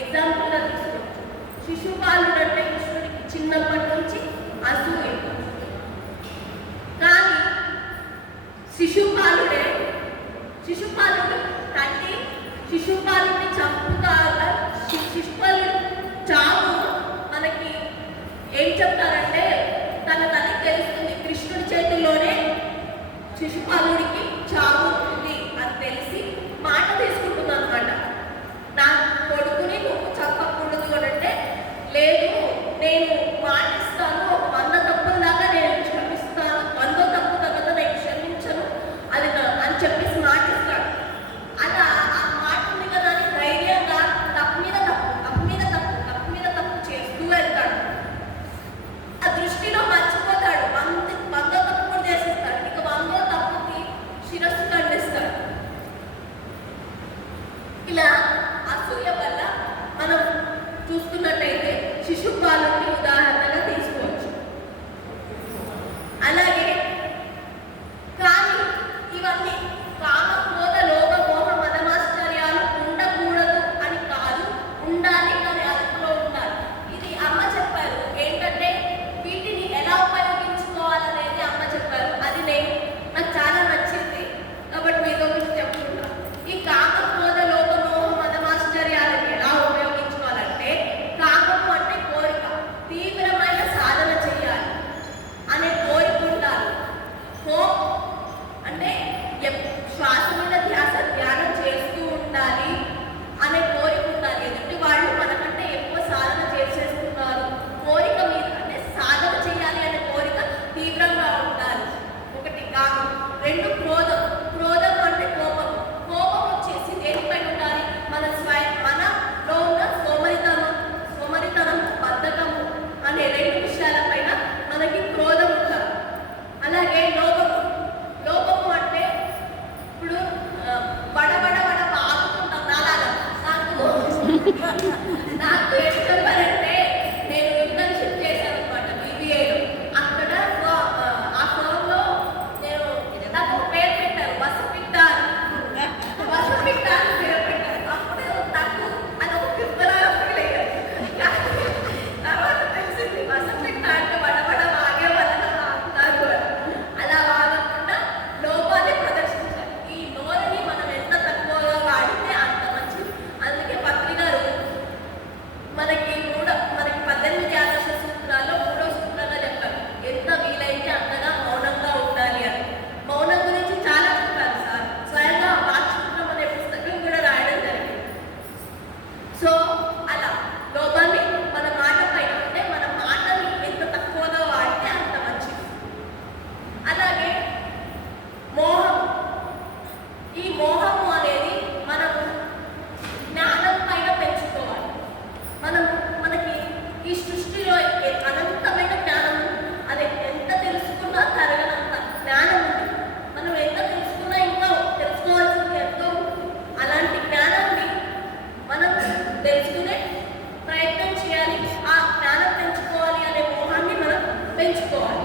ఎగ్జాంపుల్గా తీసుకోవచ్చు. శిశుపాలుడు అంటే కృష్ణుడికి చిన్నప్పటి నుంచి అసూయ. కానీ శిశుపాలుడు తండ్రి శిశుపాలుడిని చంపుతారు. శిశుపాలుడు చావు మనకి ఏం చెప్తారంటే తన తల్లికి తెలుస్తుంది, కృష్ణుడి చేతుల్లోనే శిశుపాలుడికి చావు ఉంది అని తెలిసి మాట తీసుకుంటుంది అనమాట. నా కొడుకుని నువ్వు చంపకూడదు అని అంటే, లేదు నేను మాటిస్తాను, ఒక 100 తప్పుల దాకా నేను క్షమిస్తాను, 100 తప్పు తర్వాత నేను క్షమించను అది అని చెప్పేసి మాటిస్తాడు. అలా ఆ మాట ఉంది కదా అని ధైర్యంగా తప్పు మీద తప్పు చేస్తూ వెళ్తాడు. ఆ దృష్టిలో మర్చిపోతాడు, 100 తప్పు కూడా చేసేస్తాడు. ఇక 100 తప్పుకి శిరస్సు ఖండిస్తాడు. ఇలా అసూయ వల్ల మనం చూస్తున్నట్టయితే శిశుపాలుని ఉదాహరణగా తీసుకోవచ్చు. అలాగే కానీ ఇవన్నీ కామ క్రోధ లోభ మోహ మదమాశ్చర్యాలు ఉండకూడదు అని కాదు, ఉండాలి, కానీ అదుపులో ఉండాలి. ఇది అమ్మ చెప్పారు. ఏంటంటే వీటిని ఎలా ఉపయోగించుకోవాలనేది అమ్మ చెప్పారు. అది నాకు చాలా నచ్చింది కాబట్టి మీతో గురించి చెప్తున్నా. ఈ కామ క్రోధ లోభ మోహ మదమాశ్చర్యాలను ఎలా ఉపయోగించుకోవాలంటే, కామము అంటే కోరిక, తీవ్రమైన సాధన చేయాలి అనే కోరిక ఉండాలి. అంటే శ్వాస మీద ధ్యానం చేస్తూ ఉండాలి అనే కోరిక ఉండాలి. ఎదుటి వాళ్ళు మనకంటే ఎక్కువ సాధన చేసేస్తున్నారు, కోరిక మీద అంటే సాధన చేయాలి అనే కోరిక తీవ్రంగా ఉండాలి. ఒకటి కామం. 2 క్రోధం అంటే కోపం వచ్చేసి దేనిపై ఉండాలి? మనలో ఉన్న సోమరితనం బద్ధకము అనే 2 విషయాలపైన మనకి క్రోధం ఉండాలి. అలాగే లోపము అంటే ఇప్పుడు బడబడ బాగుతుంటాం. నాకు ఏం చెప్పారంటే, నేను ఇంటర్న్షిప్ చేశాను అనమాట BBAలో. అక్కడ ఆ ఫామ్లో నాకు ఒక పేరు పెట్టారు, వసపిట్ట అని పేరు పెట్టారు. అప్పుడు నాకు అదొక పిప్పలాగా ఫీల్ అయ్యారు. తర్వాత తెలిసింది వసపిట్ట అంటే బడబడ వాగే వల్ల అంటారు. అలా వాగకుండా లోపాన్ని ప్రదర్శించాలి. ఈ నోరుని మనం ఎంత తక్కువగా వాడితే అంత మంచిది. అందుకే పత్రి గారు మనకి 18 ఆదర్శ సూత్రాల్లో 3వ సూత్రంగా చెప్పారు, ఎంత వీలైతే అంతగా మౌనంగా ఉండాలి అని. మౌనం గురించి చాలా చెప్పారు సార్. స్వయంగా వాక్సూత్రం అనే పుస్తకం కూడా రాయడం జరిగింది. సో అలా లోపాన్ని మన మాట పైన అంటే మన మాటని ఎంత తక్కువగా వాడితే అంత మంచిది. అలాగే ఈ మోహము అనేది మనం జ్ఞానం పైన పెంచుకోవాలి. మనకి ఈ సృష్టిలో అనంతమైన జ్ఞానం ఉంది. అది ఎంత తెలుసుకున్నా తరగనంత జ్ఞానం ఉంది. మనం ఎంత తెలుసుకున్నా ఇంకా తెలుసుకోవాల్సింది ఎంతో ఉంది. అలాంటి జ్ఞానాన్ని మనం తెలుసుకునే ప్రయత్నం చేయాలి. ఆ జ్ఞానం పెంచుకోవాలి అనే మోహాన్ని మనం పెంచుకోవాలి.